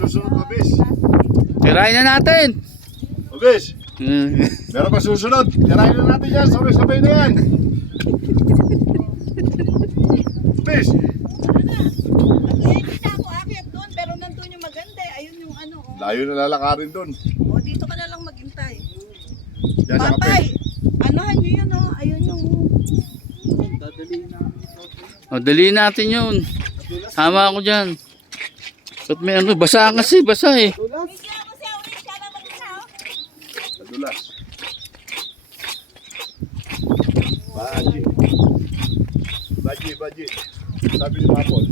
Susunod, Obis. Tirahin na natin. Obis, meron pa susunod. Tirahin na natin yan. Sabay-sabay na yan. Obis. Hindi na ako akyat doon, pero nandun yung maganda. Ayun yung ano. Oh. Layo na lalakarin doon. O, dito ka na lang maghintay. Yan sa Papay, kape. anuhan nyo yun oh. Ayun yung... O, dali natin yun. Sama ako dyan. Ba't may ano, basa kasi, basa eh. Madulas. Baji. Baji. Sabi ni Mapol.